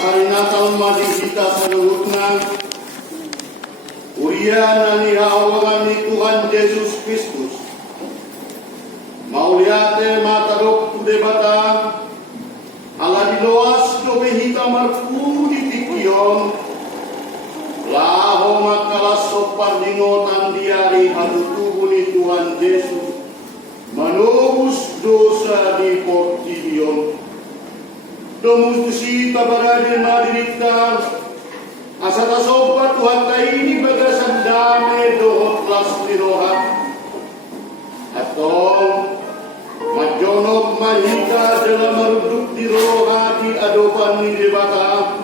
karinatang madisita sa luhutna, urian na nihawagan ni Tuhan Yesus Kristus. Mauliate matarok tu debata, ala diloas do behita marpudi tikion, laho makalas sopardingotan diari halutubu ni Tuhan Yesus, manubus dosa di portilion. Domus tusita barade madirita, asata sopa Tuhan ini bagasan dame dohot las dirohat, atau majonok mahita dalam meruduk dirohat di adopan ni debata,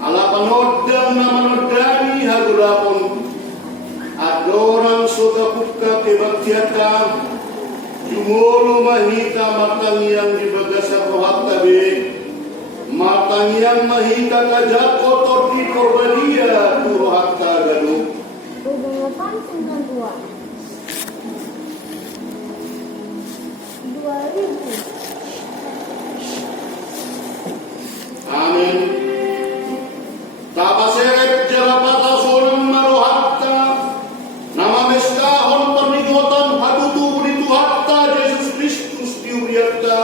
ala panodang na manodani hagulapon, adorang soga buka kebaktiata, jumolo mahita matang yang di bagasan rohat tabe, matang yang mahita kajat kotor di korbalia tu rohat tagadu. Beberapa 2000. Amin. Tapaseret jalapata sonam marohatta, nama mestahon perningotan hadutu di Tuhatta Yesus Kristus diuriatta,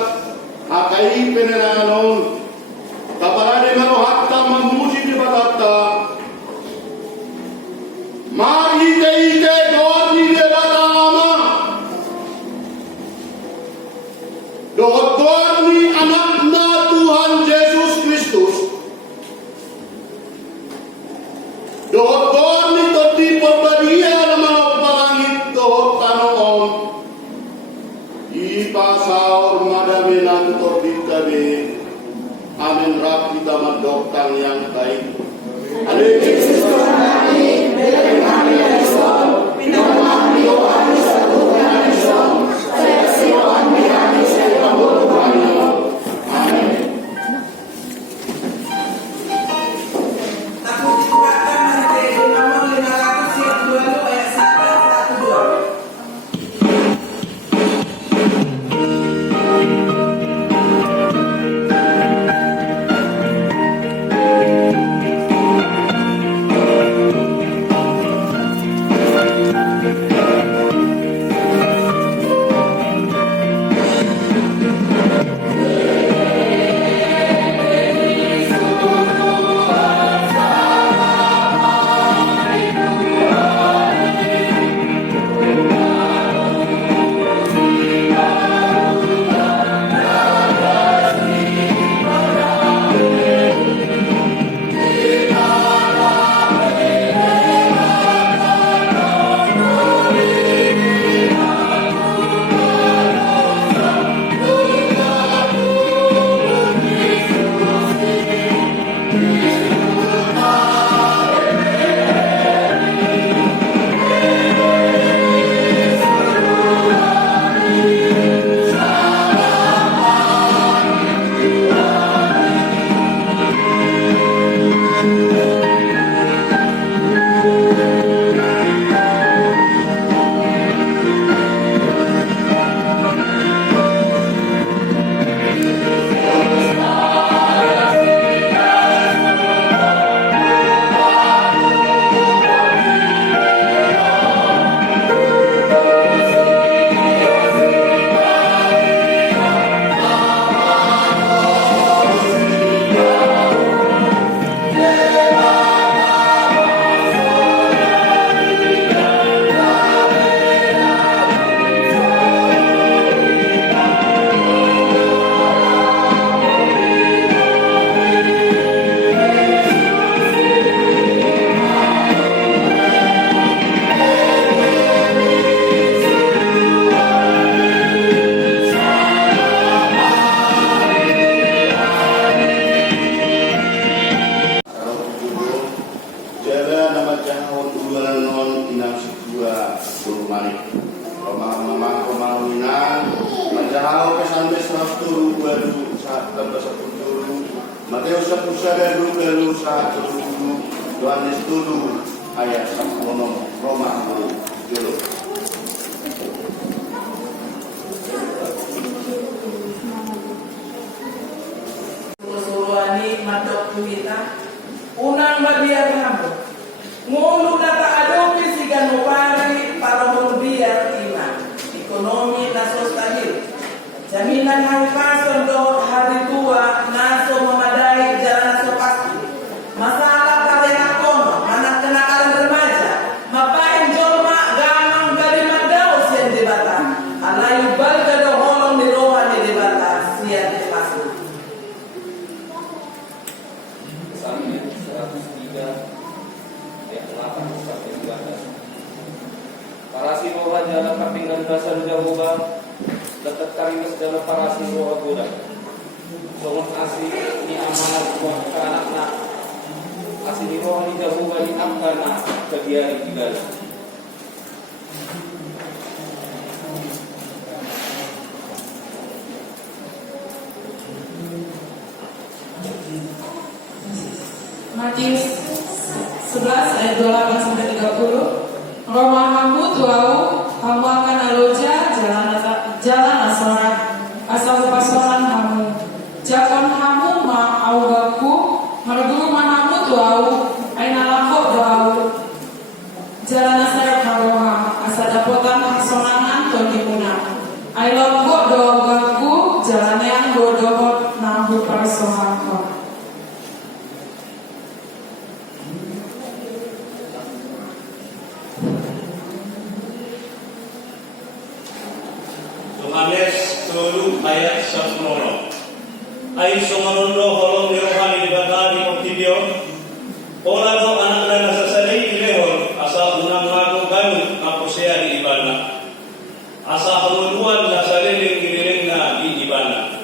akai peneranon, taparade marohatta memuji di batatta, mari ite doni di batama, doni anakna Tuhan Yesus Kristus. Dohot ni toti perbadia naman palangit dohot tanon. Ipasaur madami ng toti tabi. Amin rak kita magdoktang yang baik. Amin. Mateus 1:1 Yohanes 7 ayat 10 Roma 10. Suruhani mata kita unang mabiar hambur ngulu nata adopi si ganupari para membiar iman ekonomi na stabil jaminan hari pason do hari tua naso memadai jalan naso pasti masalah karena kono anak kenakalan remaja mapain jolma gamang dari madao sian debata alayu balga do holong di rohan di debata sian di pasti. Sampai 103 ayat 8 sampai 12. Para siroha jalan kapingan dasar Jehovah dekat karimas dalam para siroha Buddha. Songon asih ni amanat buat ke anak-anak. Asih ni roh ni Jehovah ni amkana kebiari tinggal. Matius 11 ayat 28 sampai 30. Roma hamu tuau hamu akan aloja jalan asorat asal pasoran hamu jakon hamu ma augaku marguru mahamu tuau aina lako doau jalan asarat haroha asal dapotan hasonangan tondimuna ailonggo doagaku jalan yang bodohot nahu parsohakon. Yohanes 10 ayat 10. Ay sumarundo holong ni rohani dibata di Portibio. Ola do anak na nasasalay ilehon asa unang lago ganun ako siya di ibana. Asa hamuluan na sariling giniling na di ibana.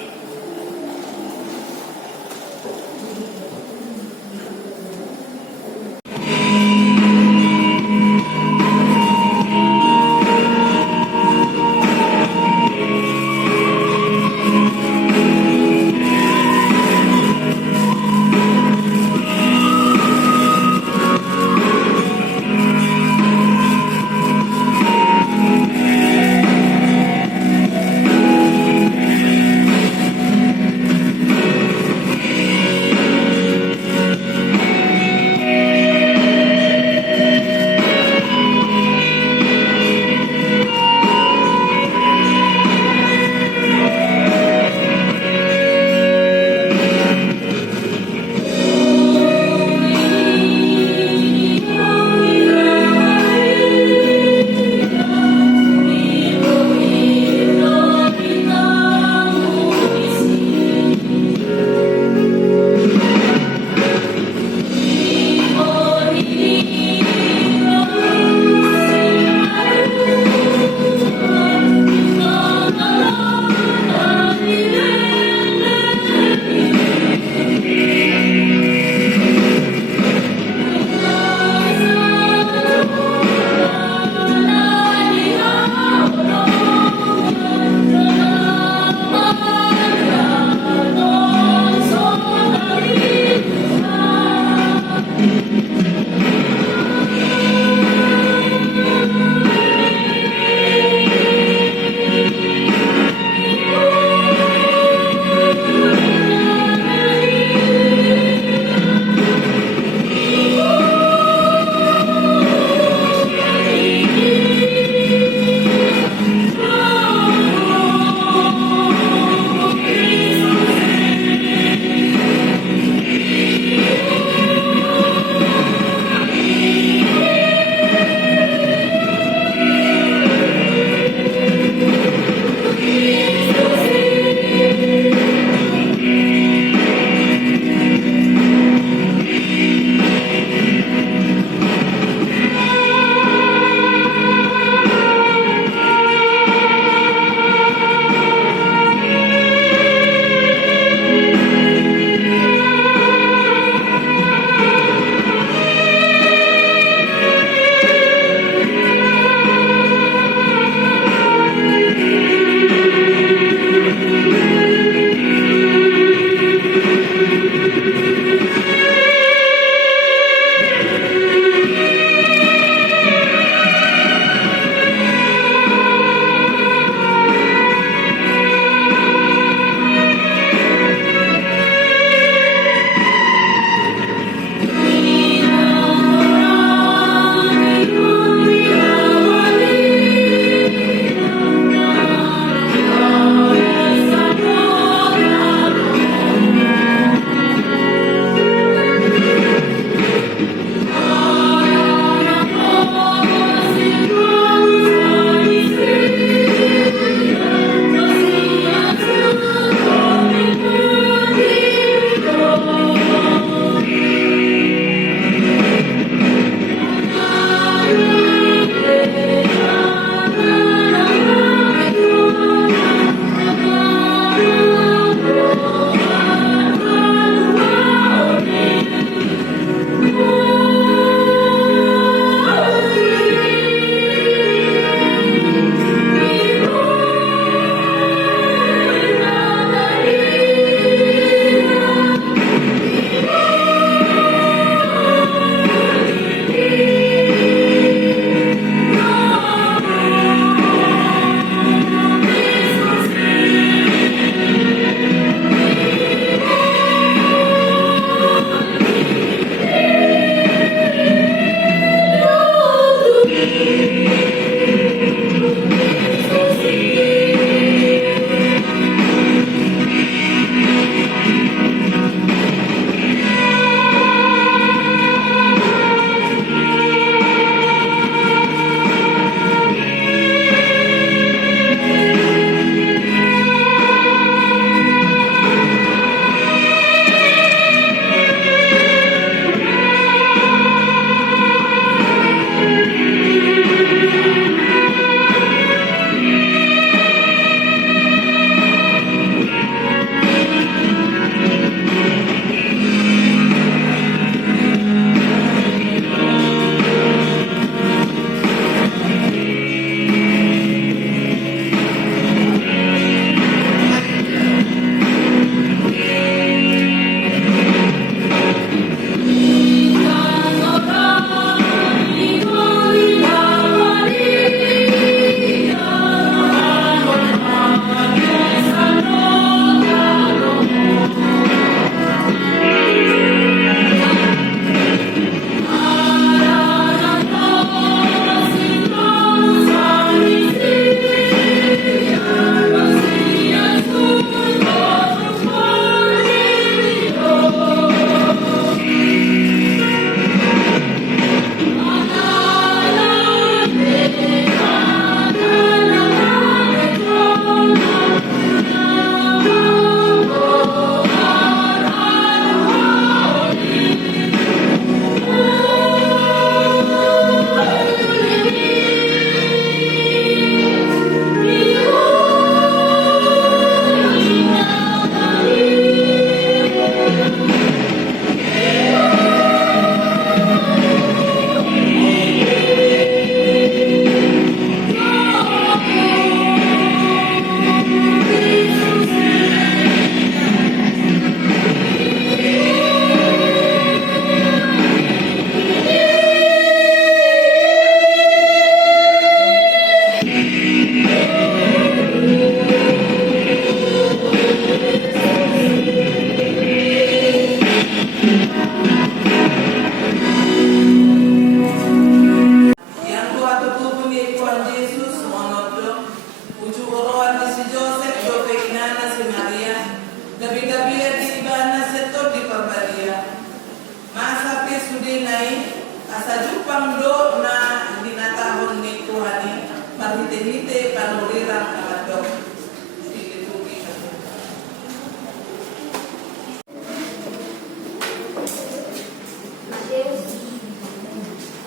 sudinay asa jupang do na dinatahon ni Tuhani marhite-hite panulirang kamadok.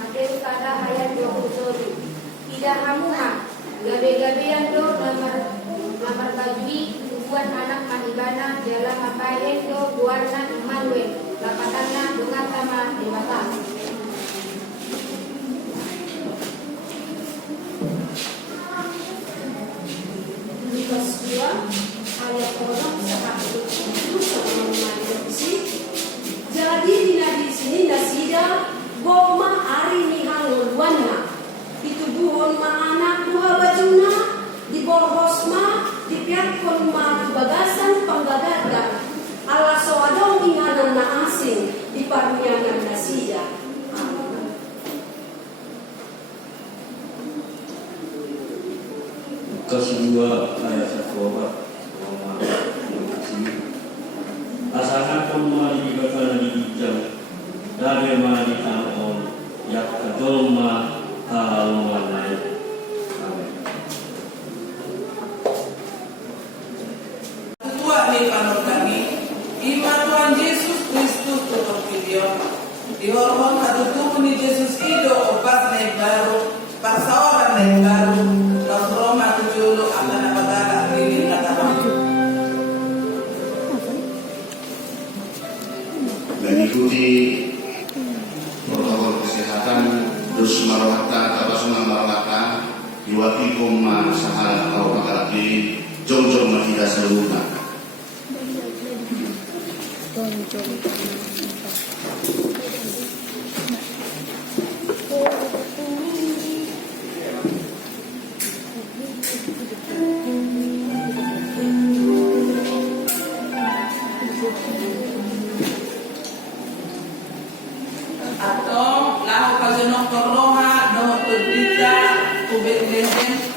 Mateus kata ayat 27. Tidak hamuha gabe-gabean do lamar bajui tubuhan anak manibana dalam mapahen do buarna Emmanuel lapatanna dengan sama debata. Lukas 2 ayat 1 jadi di sini nasida goma ari ni hangulwana ditubuhon ma anak buha bajuna diborhos ma dipiatkon ma bagasan panggagadan ala soadong inganan na asing di parunyangan nasida. Lukas 2 ayat 1 asahan pun mali bakal dijam dari mali tahun yak kadolma halmanai. Amin. Ketua ni panor kami, iman Tuhan Yesus Kristus turun video. Dihormon katutup ni Yesus ido obat naik baru, pasawaran naik baru, nos Roma 7 akan apagala lilin katakan. Mengikuti protokol kesehatan terus marawata tabasuna marawata iwakikum ma sahala atau pakalaki jong-jong matida seluruhnya. Atau lahu kajenok korloha doh terdita ubek lehen.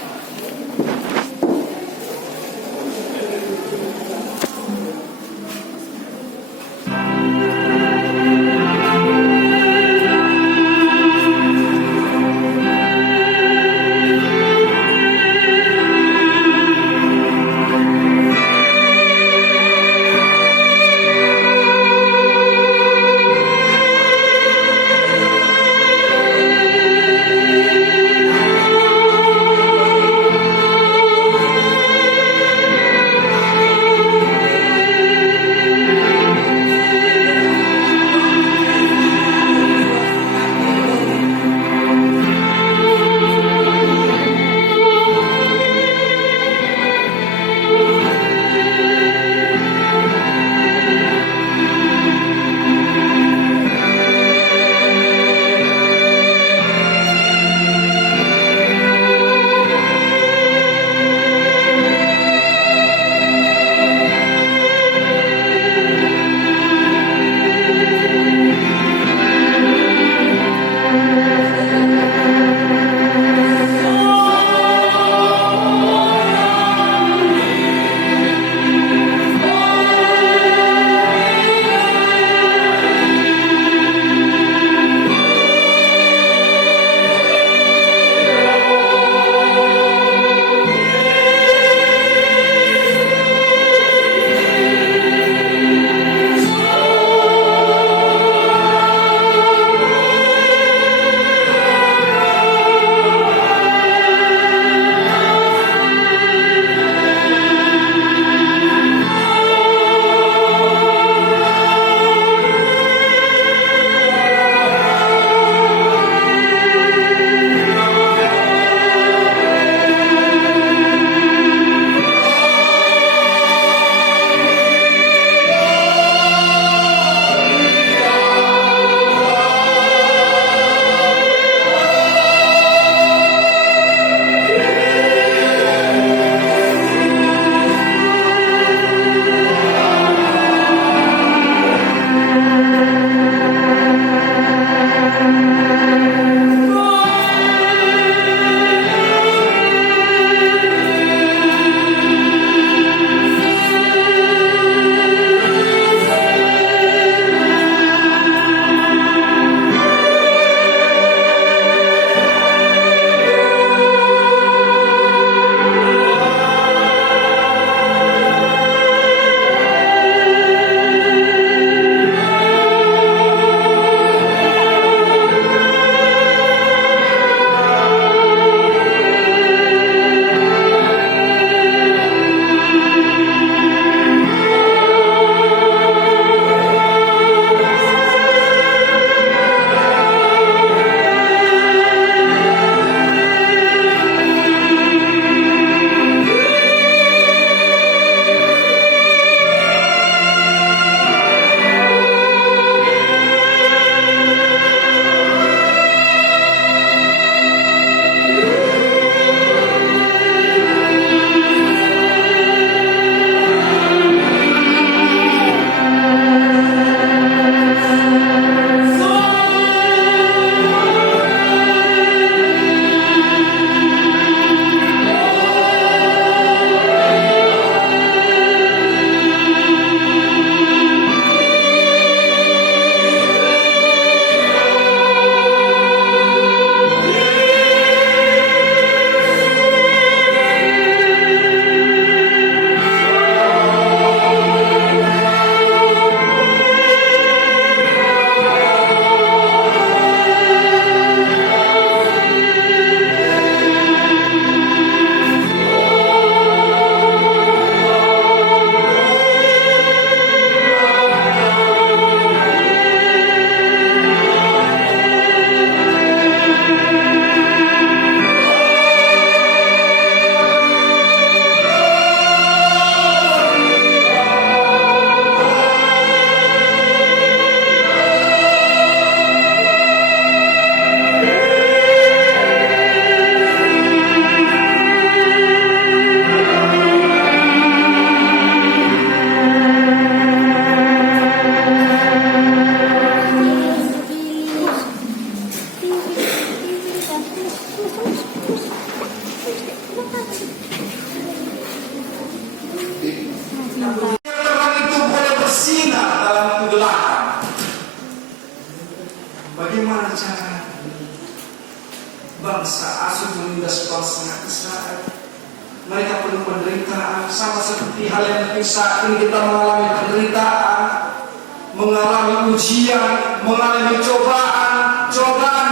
Bagaimana cara bangsa Asyur menindas bangsa Israel? Mereka penuh penderitaan, sama seperti hal yang saat ini kita mengalami penderitaan, mengalami ujian, mengalami cobaan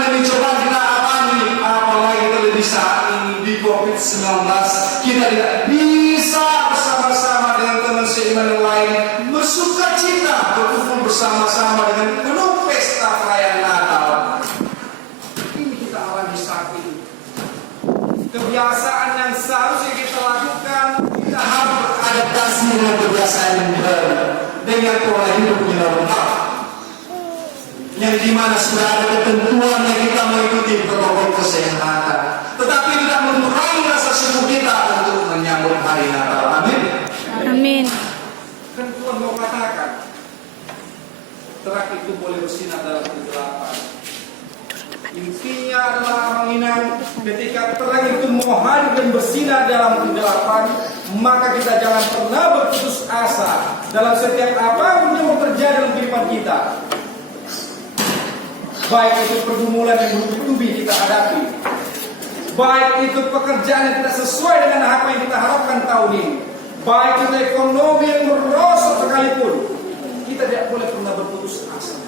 demi cobaan kita alami. Apalagi terlebih saat ini di COVID-19, kita tidak bisa bersama-sama dengan teman seiman yang lain bersuka cita, berkumpul bersama-sama dengan penuh pesta perayaan Natal. Ini kita alami saat ini. Kebiasaan yang seharusnya kita lakukan, kita harus beradaptasi dengan kebiasaan yang baru, dengan pola hidup yang normal, yang dimana sudah ada ketentuan yang kita mengikuti protokol kesehatan, tetapi tidak mengurangi rasa syukur kita untuk menyambut hari Natal. Amin. Amin. Kan Tuhan mau katakan, terang itu boleh bersinar dalam kegelapan. Intinya adalah mengingat ketika terang itu mau hadir dan bersinar dalam kegelapan, maka kita jangan pernah berputus asa dalam setiap apapun yang terjadi dalam kehidupan kita. Baik itu pergumulan yang bertubi-tubi kita hadapi, baik itu pekerjaan yang tidak sesuai dengan apa yang kita harapkan tahun ini, baik itu ekonomi yang merosot sekalipun, kita tidak boleh pernah berputus asa.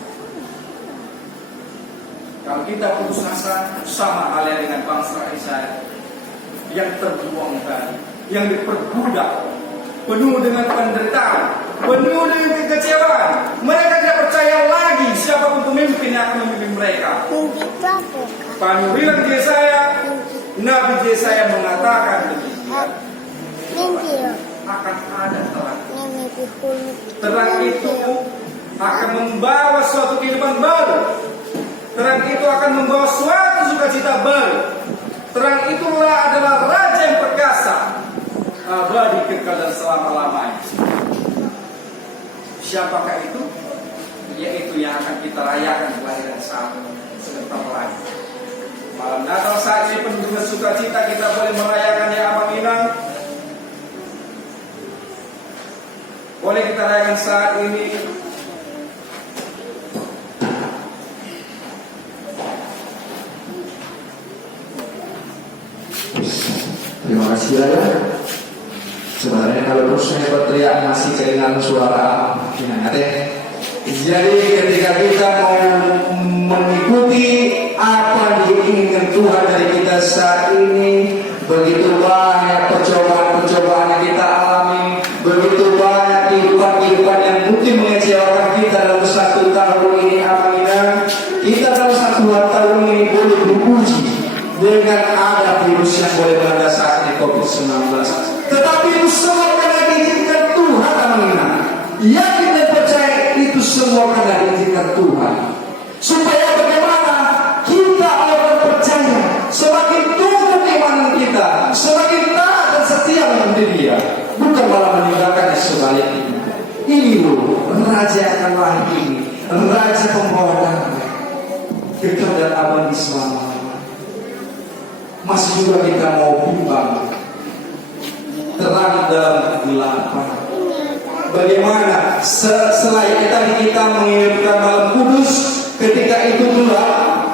Kalau kita putus asa, sama halnya dengan bangsa Israel yang terbuang tadi, yang diperbudak, penuh dengan penderitaan, penuh dengan kekecewaan. Mereka tidak percaya lagi siapapun pemimpin yang akan memimpin mereka. Panuhilan Yesaya, Nabi Yesaya mengatakan demikian. Akan ada terang. Terang itu akan membawa suatu kehidupan baru. Terang itu akan membawa suatu sukacita baru. Terang itulah adalah Raja yang perkasa, abadi kekal dan selama-lamanya. Siapakah itu? Yaitu yang akan kita rayakan kelahiran saat sebentar lagi. Malam Natal saat ini penuh dengan sukacita, kita boleh merayakan yang Abang Inang. Boleh kita rayakan saat ini. Terima kasih ya. Sebenarnya kalau terus saya berteriak masih kedengaran suara ingat ya. Jadi ketika kita mau mengikuti apa yang diinginkan Tuhan dari kita saat ini, begitu banyak percobaan-percobaan yang kita alami, begitu banyak kehidupan yang mungkin mengecewakan kita dalam satu tahun ini. Amin. Kita dalam satu tahun ini boleh diuji dengan ada virus yang boleh melanda saat ini COVID-19. Tetapi itu semua karena diizinkan Tuhan. Amin. Yakin dan percaya itu semua karena diizinkan Tuhan. Supaya bagaimana kita orang percaya, semakin tumbuh keimanan kita, semakin taat dan setia mengikuti Dia, bukan malah meninggalkan yang sebaliknya. Ini loh Raja akan lahir ini, Raja pembawa damai, kekal dan abadi selama-lamanya. Masih juga kita mau bimbang, terang dalam kegelapan. Bagaimana selain kita menginginkan malam kudus, ketika itu gelap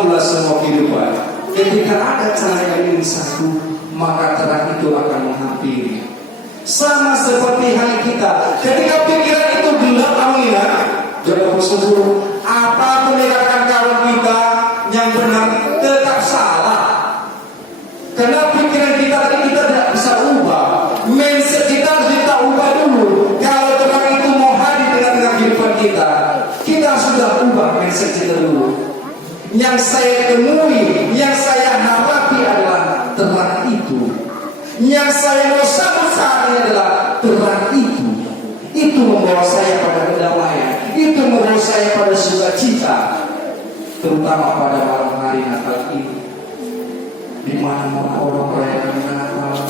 pula semua kehidupan. Ketika ada cahaya yang satu, maka terang itu akan menghampiri. Sama seperti hal kita, ketika pikiran itu gelap, amin. Jadi bersyukur, apapun yang akan kawan kita yang benar tetap salah. Karena pikiran kita tadi kita tidak bisa ubah. Mindset kita harus kita ubah dulu. Kalau terang itu mau hadir dengan kehidupan kita, kita sudah ubah mindset kita dulu. Yang saya temui, yang saya hadapi adalah terang itu. Yang saya mau sambut saat ini adalah terang itu. Itu membawa saya pada kedamaian. Itu membawa saya pada sukacita. Terutama pada malam hari Natal ini. Di mana-mana orang merayakan Natal,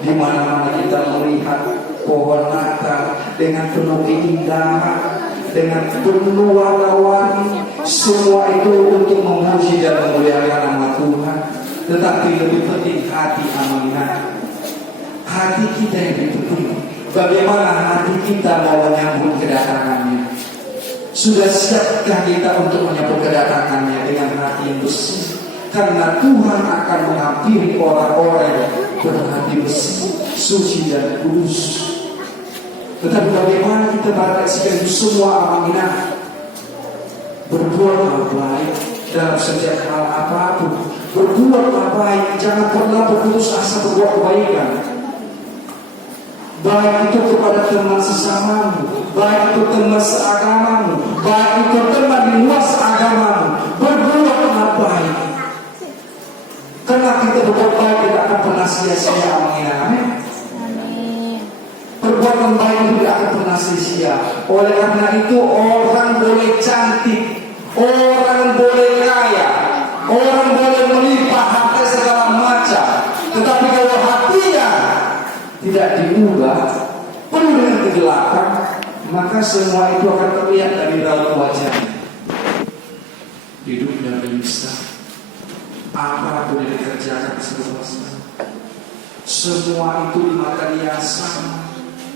di mana-mana kita melihat pohon Natal dengan penuh keindahan, dengan penuh warna-warni, semua itu untuk memuji dan memuliakan nama Tuhan. Tetapi lebih penting hati amanah, hati kita yang lebih penting. Bagaimana hati kita mau menyambut kedatangannya? Sudah siapkah kita untuk menyambut kedatangannya dengan hati yang bersih? Karena Tuhan akan menghampiri orang-orang yang berhati bersih, suci dan kudus. Tetapi bagaimana kita mengatasikan semua amanah? Berbuatlah baik dalam setiap hal apapun. Berbuatlah baik, jangan pernah berputus asa berbuat kebaikan. Baik itu kepada teman sesamamu, baik itu teman seagamamu, baik itu teman di luar seagamamu. Berbuatlah baik. Karena kita berbuat baik tidak akan pernah sia-sia. Amin. Perbuatan baik itu tidak akan pernah sia-sia. Oleh karena itu orang boleh cantik, orang boleh kaya, orang boleh melimpah harta segala macam, tetapi kalau hatinya tidak diubah, penuh dengan kegelapan, maka semua itu akan terlihat dari dalam wajahnya. Hidupnya gelisah, apapun yang dikerjakan serba salah. Semua itu di mata dia sama.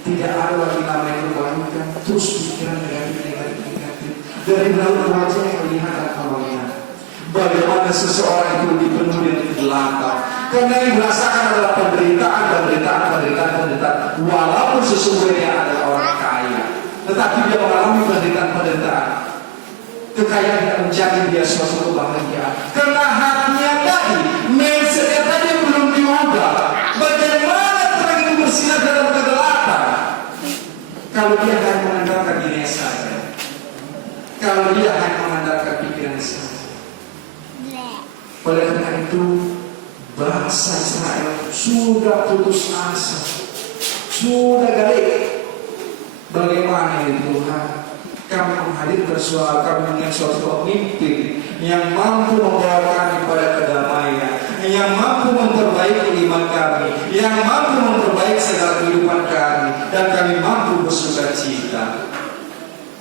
Tidak ada lagi namanya kebaikan, terus pikiran negatif. Dari dalam wajah yang kelihatan awalnya. Bagaimana seseorang itu dipenuhi dengan kegelapan? Karena yang dirasakan adalah penderitaan. Walaupun sesungguhnya adalah orang kaya, tetapi dia mengalami penderitaan. Kekayaan tidak menjadi dia suatu kebahagiaan. Karena hatinya tadi, mindsetnya tadi belum diubah. Bagaimana terang itu bersinar dalam kegelapan? Kalau dia hanya mengandalkan dirinya saja, kalau dia hanya mengandalkan pikiran saja. Oleh karena itu, bangsa Israel sudah putus asa, sudah galik. Bagaimana ini Tuhan? Kami menghadirkan suara kami dengan suatu pemimpin yang mampu membawa kami pada kedamaian, yang mampu memperbaiki iman kami, yang mampu memperbaiki segala kehidupan kami, dan kami mampu bersuka cita.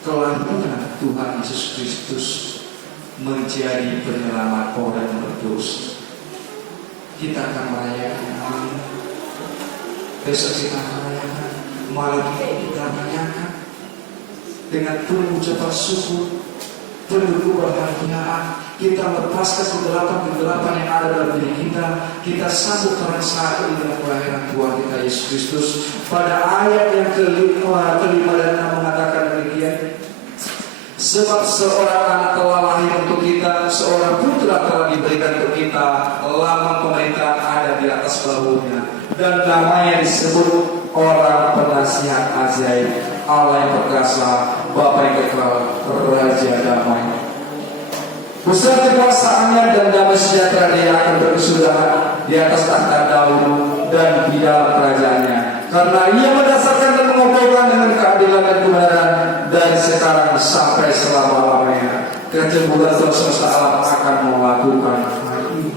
Kelahiran Tuhan Yesus Kristus menjadi penyelamat orang yang berdosa. Kita akan merayakan, besok kita akan merayakan, malam kita merayakan dengan penuh ucapan syukur, penuh kebahagiaan. Kita lepaskan kegelapan yang ada dalam diri kita. Kita sambut terang saat ini dengan kelahiran Tuhan kita Yesus Kristus. Pada ayat yang kelima dan 6 mengatakan demikian. Sebab seorang anak telah lahir untuk kita, seorang putra telah diberikan untuk kita, lambang pemerintahan ada di atas bahunya, dan namanya disebut orang penasihat ajaib, Allah yang perkasa, Bapa yang kekal, Raja damai. Besar kekuasaannya dan damai sejahtera dia akan berkesudahan di atas takhta Daud dan di dalam kerajaannya. Karena ia mendasarkan dan mengobrolkan dengan keadilan dan kebenaran dari sekarang sampai selama-lamanya. Kecemburuan semesta alam akan melakukan hal ini.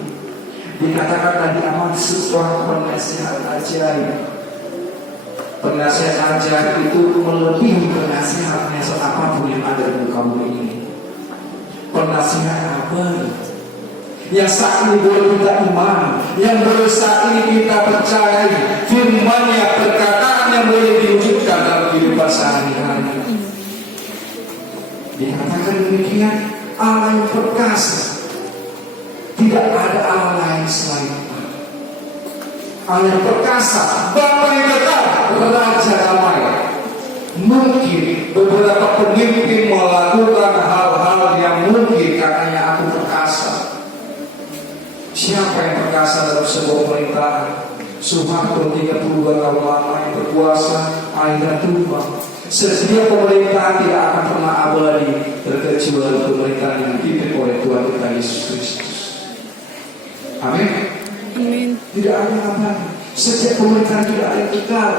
Dikatakan tadi amat sebuah penasihat ajaib. Penasihat ajaib itu melebihi penasihatnya apapun yang ada di muka bumi ini. Penasihat abadi yang saat ini boleh kita iman, yang boleh saat ini kita percayai, firman-Nya, perkataan yang boleh diwujudkan dalam kehidupan sehari-hari. Dikatakan demikian, Allah yang perkasa, tidak ada Allah lain selain Allah. Allah yang perkasa, Bapa yang kekal, Raja damai. Mungkin beberapa pemimpin melakukan hal-hal yang mungkin katanya aku perkasa. Siapa yang perkasa dalam sebuah pemerintahan? Soeharto 32 tahun lama yang berkuasa, akhirnya tumbang. Setiap pemerintahan tidak akan pernah abadi terkecuali pemerintahan yang dipimpin oleh Tuhan kita Yesus Kristus. Amin. Tidak ada abadi. Setiap pemerintahan tidak ada yang kekal.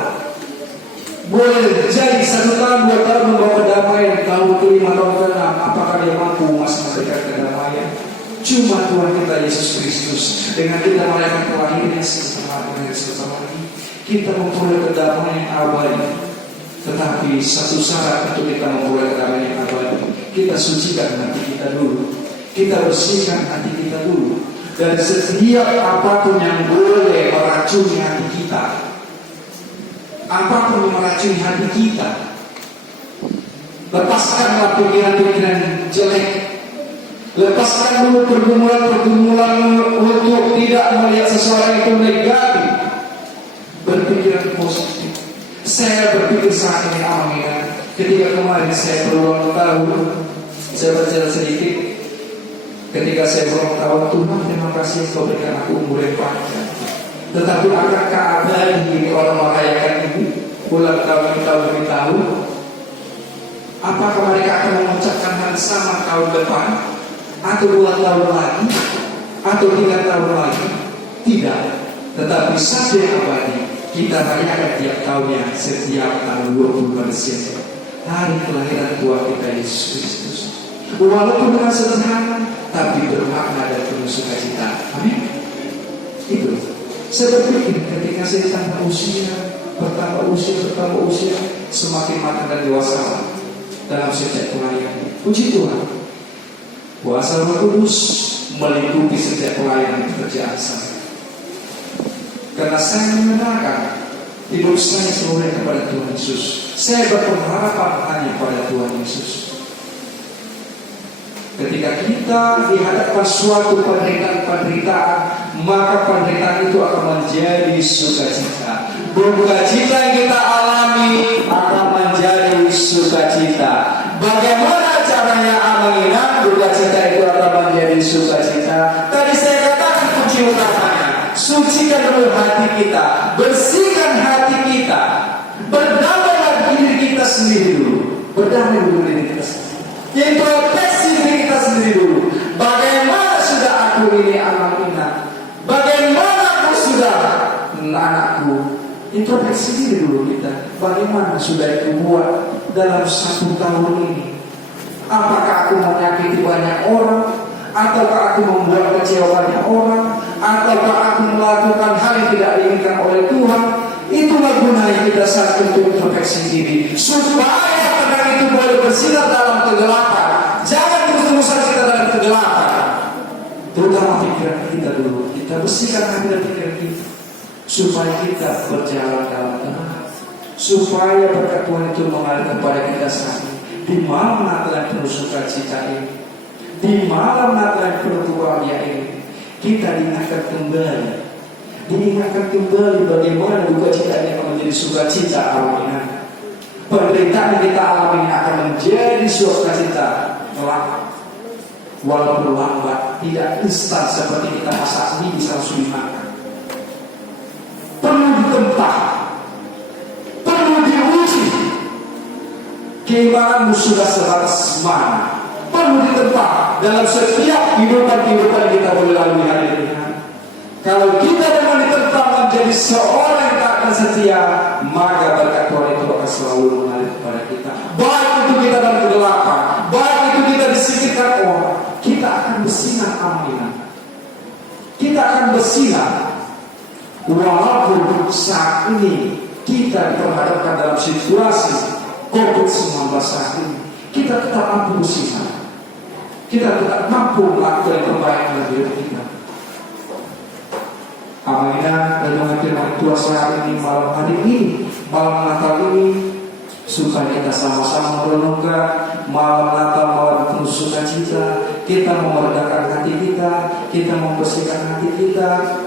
Boleh jadi 1 tahun, 2 tahun membawa kedamaian, tahun ke-5, tahun ke-6, apakah dia mampu masih memberikan kedamaian? Cuma Tuhan kita Yesus Kristus dengan kita merayakan kelahirannya sebentar lagi, kita memperoleh kedamaian abadi. Tetapi satu syarat untuk kita memperoleh kedamaian yang abadi, kita sucikan hati kita dulu, kita bersihkan hati kita dulu dari setiap apapun yang boleh meracuni hati kita. Apapun yang meracuni hati kita, Lepaskanlah pikiran-pikiran jelek. Lepaskan dulu pergumulan-pergumulan untuk tidak melihat seseorang itu negatif. Berpikiran positif. Saya berpikir saat ini amin. Ketika kemarin saya berulang tahun, saya bercerita sedikit. Ketika saya berulang tahun, Tuhan terima kasih Kau berikan aku umur yang panjang. Tetapi akankah abadi orang merayakan ini ulang tahun demi tahun? Apakah mereka akan mengucapkan hal sama tahun depan? Atau 2 tahun lagi? Atau 3 tahun lagi? Tidak. Tetapi sabda yang abadi kita rayakan tiap tahunnya setiap tanggal 20 Desember, hari kelahiran Tuhan kita Yesus Kristus. Walaupun dengan sederhana, tapi bermakna dan penuh sukacita. Amin. Itu. Saya berpikir ketika saya bertambah usia, semakin matang dan dewasa dalam setiap pelayanan. Puji Tuhan. Kuasa Roh Kudus melingkupi setiap pelayanan pekerjaan saya. Karena saya mengenalkan hidup saya seluruhnya kepada Tuhan Yesus. Saya berpengharapan hanya pada Tuhan Yesus. Ketika kita dihadapkan suatu penderitaan, maka penderitaan itu akan menjadi sukacita. Sukacita yang kita alami akan menjadi sukacita. Bagaimana caranya mengingat sukacita itu akan menjadi sukacita? Tadi saya katakan kunci utamanya, sucikan dulu hati kita, bersihkan hati kita, berdamailah diri kita sendiri dulu, berdamai dulu diri kita sendiri, introspeksi diri kita sendiri dulu. Bagaimana sudah aku ini anak-anak? Bagaimana aku sudah anakku? Introspeksi diri dulu kita. Bagaimana sudah itu buat dalam 1 tahun ini? Apakah aku menyakiti banyak orang? Ataukah aku membuat kecewa banyak orang? Ataukah aku melakukan hal yang tidak diinginkan oleh Tuhan? Itulah gunanya kita saat untuk introspeksi diri, supaya pedang itu boleh bersinar dalam kegelapan. Jangan terus-terusan kita dalam kegelapan. Terutama pikiran kita dulu. Kita bersihkan hati dan pikiran kita, supaya kita berjalan dalam tenang, supaya berkat Tuhan itu mengalir kepada kita saat ini. Di malam Natal yang penuh sukacita ini, di malam Natal yang penuh bahagia ini, kita diingatkan kembali bagaimana duka cita ini akan menjadi sukacita. Amin. Penderitaan yang kita alami akan menjadi sukacita kelak. Walaupun lambat, tidak instan seperti kita masak mie bisa langsung dimakan. Perlu ditempa, perlu diuji. Keimananmu sudah sebatas mana? Perlu ditempa dalam setiap kehidupan kita boleh lalui hari ini. Kalau kita memang ditempa menjadi seorang yang tak akan setia, maka berkat Tuhan itu akan selalu mengalir kepada kita. Baik itu kita dalam kegelapan, baik itu kita disikirkan orang, kita akan bersinar. Amin. Kita akan bersinar. Walaupun saat ini kita diperhadapkan dalam situasi COVID-19 saat ini, kita tetap mampu bersinar. Kita tetap mampu melakukan yang terbaik dalam hidup kita. Amin. Renungan firman Tuhan saat ini, malam hari ini, malam Natal ini, supaya kita sama-sama merenungkan malam Natal, malam penuh sukacita. Kita memeredakan hati kita membersihkan hati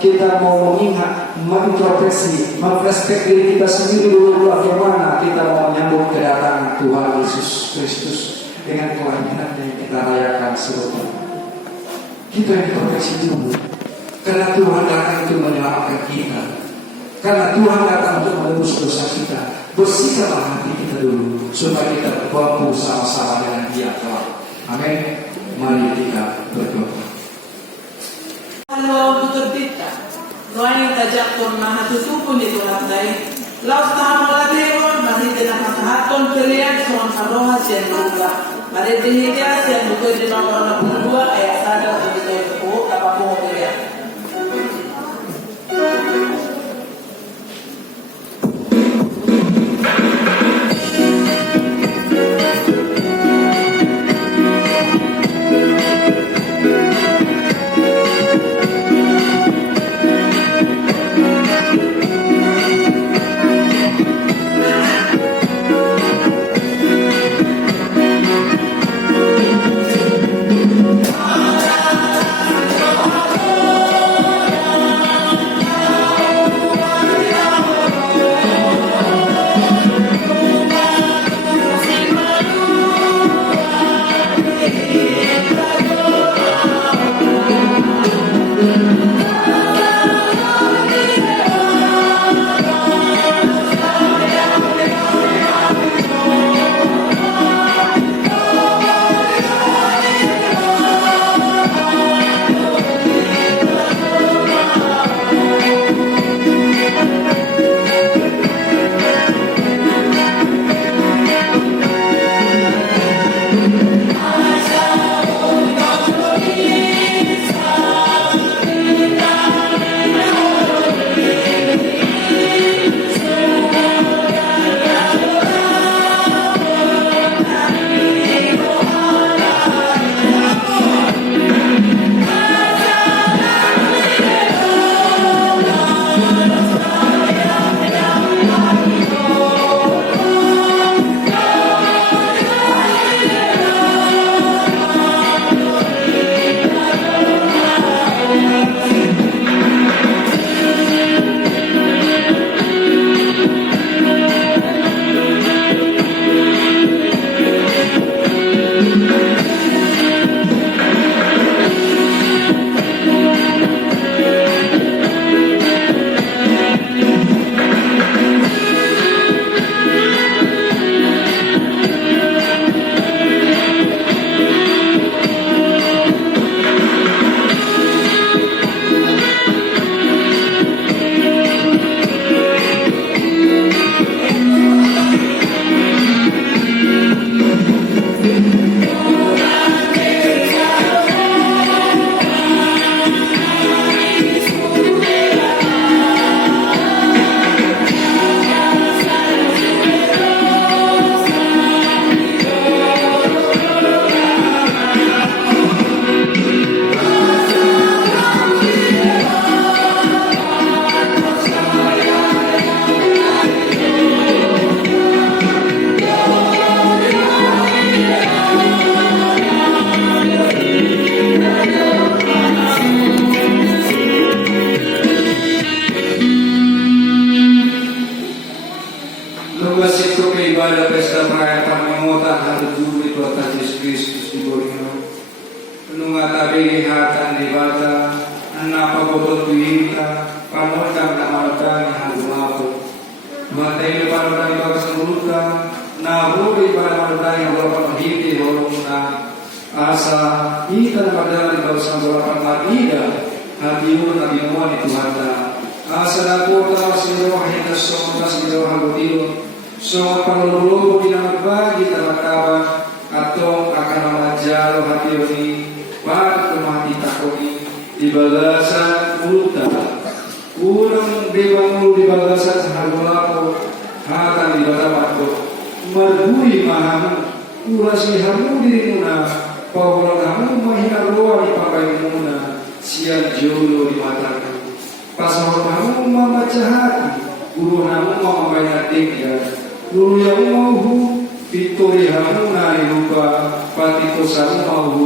kita mau mengingat, mengintrospeksi, memflashback diri kita sendiri dulu bagaimana kita mau menyambut kedatangan Tuhan Yesus Kristus dengan kelahiran yang kita rayakan serupa. Kita introspeksi dulu, karena Tuhan datang untuk menyelamatkan kita, karena Tuhan datang untuk menebus dosa kita. Bersihkanlah hati kita dulu, supaya kita mampu sama-sama dengan Dia kelak. Amin. Mari kita berdoa. Halo, tutur kita. Noai tajak pun mahatutupu ni Tuhan dai. Laus tahamu ladero, mari dengan haton kelian suan haroha sian luka. Mari dihidya sian luka di nomor 62 ayat 1 sampai 10 apa pun kelian. ibadah pesta perayaan mengutan hari Juli Tuhan Yesus Kristus di Borneo. Penunggata hatan dibata, anapa bobot tuita, pamotan na martani hanggu mapo. Matay na martani bagas mulutan, nahuli para martani ang walapan mahiti holong na asa kita na magdalang bagas ang walapan matida, hati mo na binuan ni Tuhan na. Asa na po tawa siniro hahitas so tas siniro hangutilo. So panululubo pinamagbagi tamataba atong akan mamajalo hati ini para kumati takoni di balasan ulta urang dewa mulu di balasan hargolapo hatan di batamato marhui mahamu urasi hamu diri muna paulang hamu mahina roa di pakai muna siang jolo di mataku pasal hamu mamaca hati guru hamu mamabayar tinggal Guru yang mau Victory hamu nari lupa Patiko samu mau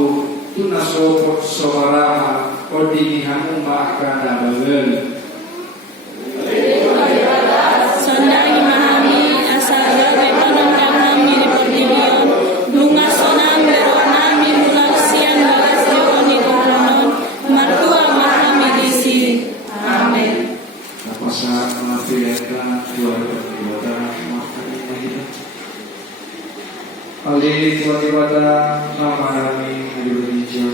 Tuna sopot sobarama Ordini hamu makan nabagal Sondari mahami Asal betonan kami di perdibion Bunga sonang beronami Bulan siang balas joni kolonon Martua mahami disi Amin Napasa mengafiatkan Keluarga perbuatan Ali tiba-tiba nama kami Indonesia.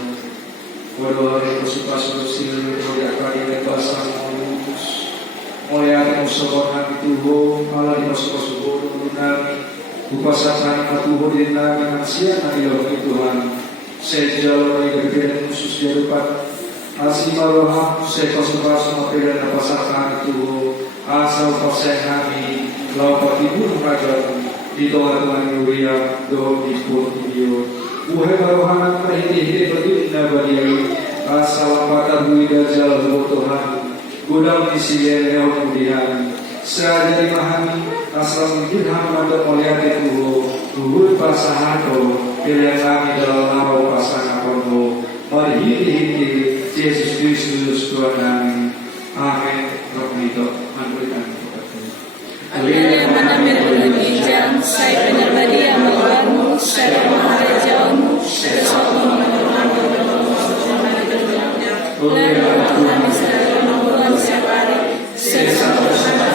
Waduh hari kesuka solusi mulai kali lepas mulus. Mulai hari musuh tuho malah di musuh kami. Upasatan tuho di nami nasihat nabi Allah Tuhan. Sejauh dari kebenaran khusus di depan. Asih malam sekosuka semua kebenaran upasatan tuho. Asal pasang kami laupat ibu raja. Di Tuhan Yuria do di Portugio. Uhe barohanan perhiti bagi nabadiai asal patah buida jauh Tuhan. Gudang di sini kemudian saya mahami asal dirham ada melihat itu luhur pasangan pilihan kami dalam nama pasangan kono. Mari hiti Yesus Kristus Tuhan kami. Amin. Roh itu memberikan Amin. Menamir berhijau, saya penyerbadia melawanmu, saya maharajamu, saya sokong menurunmu, lalu kami selalu membuat siapari, sesama sama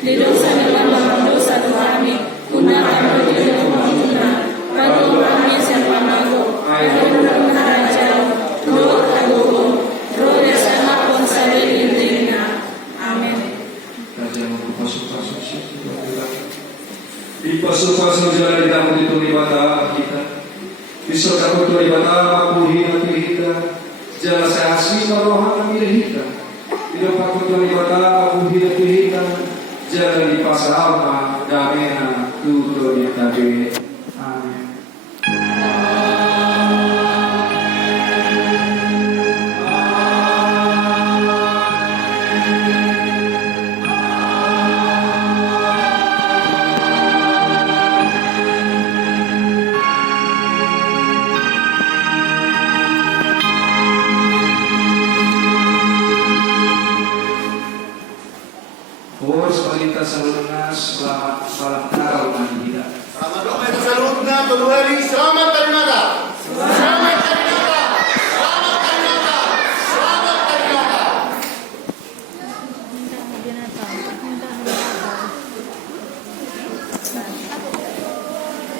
di dosa dalam dosa kami, gunakan berdiri mengguna, pada Bisa kutu ibata mabuhi na pilihita. Jala sa asi marohan na pilihita. Ilo pa kutu ibata mabuhi na pilihita. Jala di pasama dami na tuto di tabi.